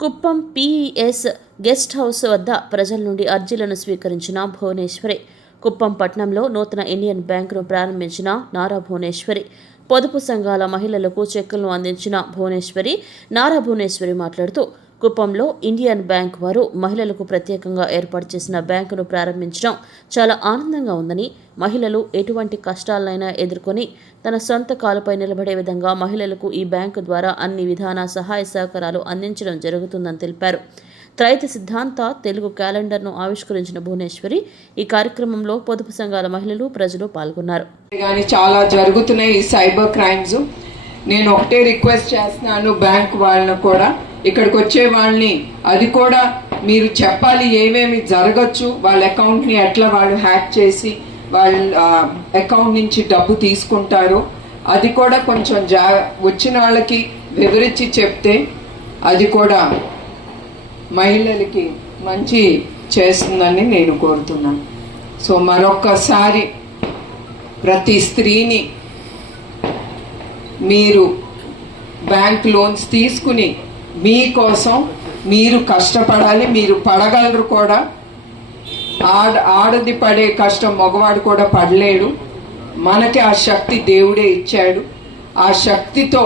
Kuppam PES guest house వద్ద ప్రజల నుండి అర్జీలను స్వీకరించిన భువనేశ్వరి. కుప్పం పట్టణంలో నూతన ఇండియన్ బ్యాంకును ప్రారంభించిన నారా భువనేశ్వరి. పొదుపు సంఘాల మహిళలకు చెక్కులను అందించిన నారా భువనేశ్వరి మాట్లాడుతూ, కుప్పంలో ఇండియన్ బ్యాంక్ వారు మహిళలకు ప్రత్యేకంగా ఏర్పాటు చేసిన బ్యాంకును ప్రారంభించడం చాలా ఆనందంగా ఉందని, మహిళలు ఎటువంటి కష్టాలైనా ఎదుర్కొని తన సొంత కాలుపై నిలబడే విధంగా మహిళలకు ఈ బ్యాంకు ద్వారా అన్ని విధాన సహాయ సహకారాలు అందించడం జరుగుతుందని తెలిపారు. త్రైత సిద్ధాంత తెలుగు క్యాలెండర్ను ఆవిష్కరించిన భువనేశ్వరి ఈ కార్యక్రమంలో పొదుపు సంఘాల మహిళలు, ప్రజలు పాల్గొన్నారు. చాలా జరుగుతున్నాయి ఈ సైబర్ క్రైమ్స్. నేను ఒకటే రిక్వెస్ట్ చేస్తున్నాను బ్యాంక్ వాళ్ళని కూడా, ఇక్కడికి వచ్చే వాళ్ళని అది కూడా మీరు చెప్పాలి ఏమేమి జరగచ్చు, వాళ్ళ అకౌంట్ని ఎట్లా వాళ్ళు హ్యాక్ చేసి వాళ్ళ అకౌంట్ నుంచి డబ్బు తీసుకుంటారో అది కూడా కొంచెం వచ్చిన వాళ్ళకి వివరించి చెప్తే అది కూడా మహిళలకి మంచి చేస్తుందని నేను కోరుతున్నాను. సో మరొక్కసారి ప్రతి స్త్రీని మీరు బ్యాంక్ లోన్స్ తీసుకుని మీకోసం మీరు కష్టపడాలి, మీరు పడగలరు కూడా. ఆడది పడే కష్టం మగవాడు కూడా పడలేడు. మనకి ఆ శక్తి దేవుడే ఇచ్చాడు. ఆ శక్తితో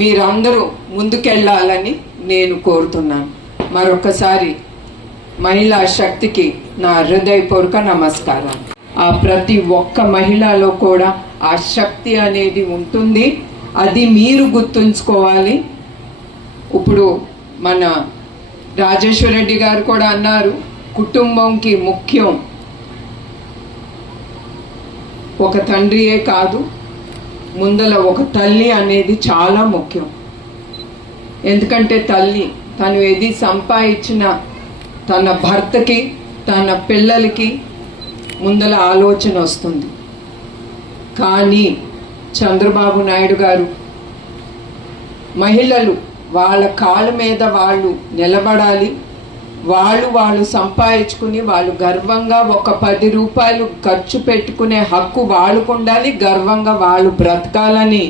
మీరందరూ ముందుకెళ్ళాలని నేను కోరుతున్నాను. మరొకసారి మహిళా శక్తికి నా హృదయపూర్వక నమస్కారం. ఆ ప్రతి ఒక్క మహిళలో కూడా ఆ శక్తి అనేది ఉంటుంది, అది మీరు గుర్తుంచుకోవాలి. ఇప్పుడు మన రాజేశ్వర రెడ్డి గారు కూడా అన్నారు, కుటుంబంకి ముఖ్యం ఒక తండ్రియే కాదు, ముందల ఒక తల్లి అనేది చాలా ముఖ్యం. ఎందుకంటే తల్లి తను ఏది సంపాదించిన తన భర్తకి, తన పిల్లలకి ముందల ఆలోచన వస్తుంది. కానీ చంద్రబాబు నాయుడు గారు మహిళలు వాళ్ళ కాళ్ళ మీద వాళ్ళు నిలబడాలి, వాళ్ళు సంపాదించుకుని వాళ్ళు గర్వంగా ఒక 10 రూపాయలు ఖర్చు పెట్టుకునే హక్కు వాళ్ళకు ఉండాలి, గర్వంగా వాళ్ళు బ్రతకాలని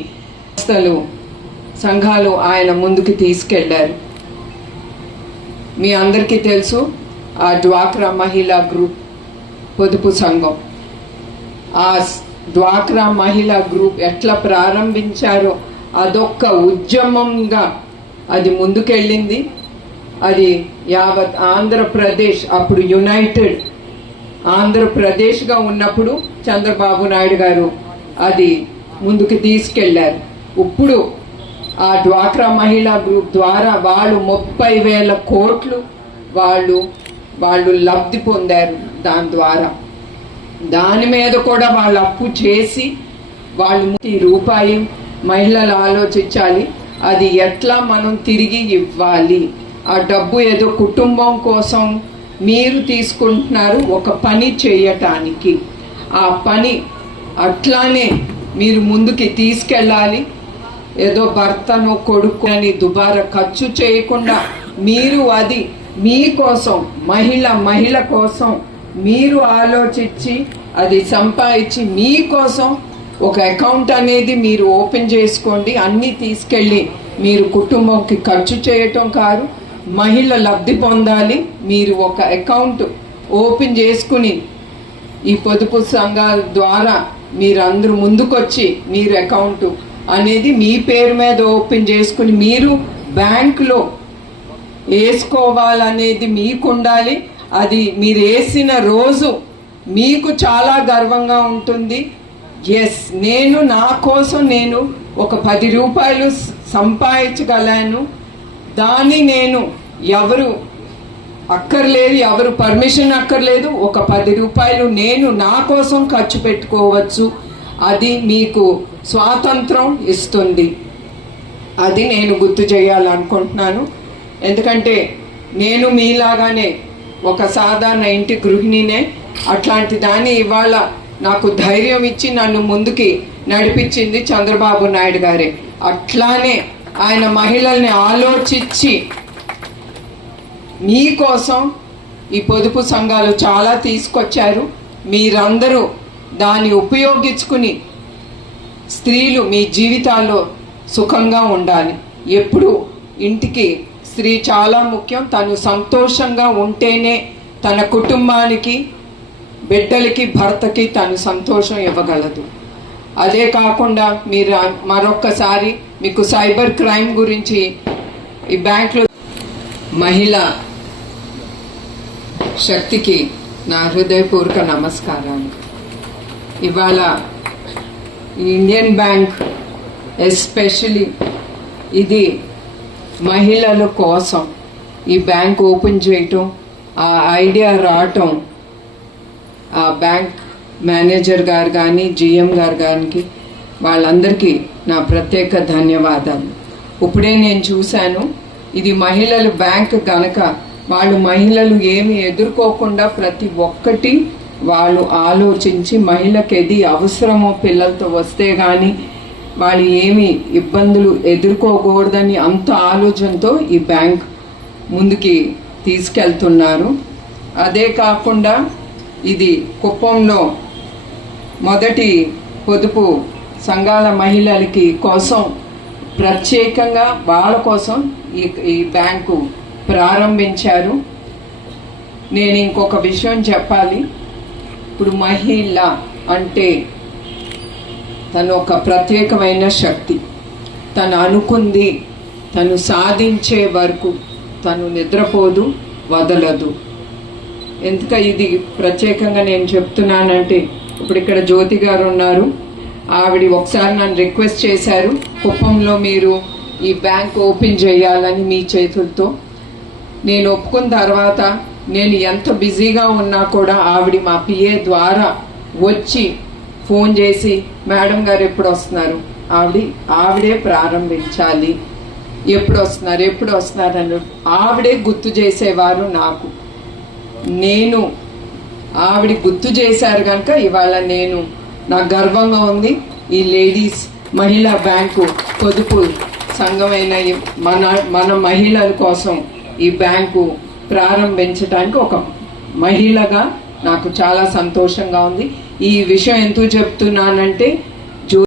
సంఘాలు ఆయన ముందుకు తీసుకెళ్లారు. మీ అందరికీ తెలుసు ఆ డ్వాక్రా మహిళా గ్రూప్ పొదుపు సంఘం, ఆ డ్వాక్రా మహిళా గ్రూప్ ఎట్లా ప్రారంభించారో అదొక్క ఉద్యమంగా అది ముందుకెళ్ళింది. అది యావత్ ఆంధ్రప్రదేశ్, అప్పుడు యునైటెడ్ ఆంధ్రప్రదేశ్గా ఉన్నప్పుడు చంద్రబాబు నాయుడు గారు అది ముందుకు తీసుకెళ్లారు. ఇప్పుడు ఆ డ్వాక్రా మహిళా గ్రూప్ ద్వారా వాళ్ళు 30,000 కోట్లు వాళ్ళు లబ్ధి పొందారు. దాని ద్వారా దాని మీద కూడా వాళ్ళు అప్పు చేసి వాళ్ళు రూపాయి మహిళలు ఆలోచించాలి, అది ఎట్లా మనం తిరిగి ఇవ్వాలి. ఆ డబ్బు ఏదో కుటుంబం కోసం మీరు తీసుకుంటున్నారు ఒక పని చేయటానికి, ఆ పని అట్లానే మీరు ముందుకి తీసుకెళ్ళాలి. ఏదో భర్తను కొడుకు అని దుబారా ఖర్చు చేయకుండా మీరు అది మీకోసం మహిళ కోసం మీరు ఆలోచించి అది సంపాదించి మీకోసం ఒక అకౌంట్ అనేది మీరు ఓపెన్ చేసుకోండి. అన్నీ తీసుకెళ్ళి మీరు కుటుంబంకి ఖర్చు చేయటం కాదు, మహిళ లబ్ధి పొందాలి. మీరు ఒక అకౌంట్ ఓపెన్ చేసుకుని ఈ పొదుపు సంఘాల ద్వారా మీరందరూ ముందుకొచ్చి మీరు అకౌంట్ అనేది మీ పేరు మీద ఓపెన్ చేసుకుని మీరు బ్యాంకులో వేసుకోవాలనేది మీకు ఉండాలి. అది మీరు వేసిన రోజు మీకు చాలా గర్వంగా ఉంటుంది. ఎస్, నేను నా కోసం నేను ఒక 10 రూపాయలు సంపాదించగలను, దాన్ని నేను ఎవరు అక్కర్లేదు, ఎవరు పర్మిషన్ అక్కర్లేదు, ఒక 10 రూపాయలు నేను నా కోసం ఖర్చు పెట్టుకోవచ్చు. అది మీకు స్వాతంత్రం ఇస్తుంది. అది నేను గుర్తు చేయాలనుకుంటున్నాను. ఎందుకంటే నేను మీలాగానే ఒక సాధారణ ఇంటి గృహిణినే. అట్లాంటి దాన్ని ఇవాళ నాకు ధైర్యం ఇచ్చి నన్ను ముందుకి నడిపించింది చంద్రబాబు నాయుడు గారే. అట్లానే ఆయన మహిళల్ని ఆలోచించి మీకోసం ఈ పొదుపు సంఘాలు చాలా తీసుకొచ్చారు. మీరందరూ దాన్ని ఉపయోగించుకుని స్త్రీలు మీ జీవితాల్లో సుఖంగా ఉండాలి. ఎప్పుడు ఇంటికి స్త్రీ చాలా ముఖ్యం. తను సంతోషంగా ఉంటేనే తన కుటుంబానికి, బిడ్డలకి, భర్తకి తను సంతోషం ఇవ్వగలదు. అదే కాకుండా మీరు మరొక్కసారి మీకు సైబర్ క్రైమ్ గురించి ఈ బ్యాంక్లో మహిళా శక్తికి నా హృదయపూర్వక నమస్కారాలు. ఇవాళ ఇండియన్ బ్యాంక్ ఎస్పెషలీ ఇది మహిళల కోసం ఈ బ్యాంక్ ఓపెన్ చేయటం, ఆ ఐడియా రావటం, ఆ బ్యాంక్ మేనేజర్ గారు కానీ జిఎం గారు కానీ వాళ్ళందరికీ నా ప్రత్యేక ధన్యవాదాలు. ఇప్పుడే నేను చూశాను, ఇది మహిళల బ్యాంక్ కనుక వాళ్ళు మహిళలు ఏమి ఎదుర్కోకుండా ప్రతి ఒక్కటి వాళ్ళు ఆలోచించి మహిళకి ఏది అవసరమో పిల్లలతో వస్తే కానీ వాళ్ళు ఏమి ఇబ్బందులు ఎదుర్కోకూడదని అంత ఆలోచనతో ఈ బ్యాంక్ ముందుకి తీసుకెళ్తున్నారు. అదే కాకుండా ఇది కుప్పంలో మొదటి పొదుపు సంఘాల మహిళలకి కోసం ప్రత్యేకంగా వాళ్ళ కోసం ఈ బ్యాంకు ప్రారంభించారు. నేను ఇంకొక విషయం చెప్పాలి. ఇప్పుడు మహిళ అంటే తను ఒక ప్రత్యేకమైన శక్తి. తను అనుకుంది తను సాధించే వరకు తను నిద్రపోదు, వదలదు. ఎందుక ఇది ప్రత్యేకంగా నేను చెప్తున్నానంటే, ఇప్పుడు ఇక్కడ జ్యోతి గారు ఉన్నారు, ఆవిడ ఒకసారి నన్ను రిక్వెస్ట్ చేశారు, కుప్పంలో మీరు ఈ బ్యాంక్ ఓపెన్ చేయాలని మీ చేతులతో. నేను ఒప్పుకున్న తర్వాత నేను ఎంత బిజీగా ఉన్నా కూడా ఆవిడ మా పిఏ ద్వారా వచ్చి ఫోన్ చేసి, మేడం గారు ఎప్పుడు వస్తున్నారు, ఆవిడే ప్రారంభించాలి, ఎప్పుడు వస్తున్నారు అని ఆవిడే గుర్తు చేసేవారు నాకు. నేను ఆవిడ గుర్తు చేశారు కనుక ఇవాళ నాకు గర్వంగా ఉంది. ఈ లేడీస్ మహిళా బ్యాంకు పొదుపు సంఘమైన మన మహిళల కోసం ఈ బ్యాంకు ప్రారంభించడానికి ఒక మహిళగా నాకు చాలా సంతోషంగా ఉంది. ఈ విషయం ఎందుకు చెప్తున్నానంటే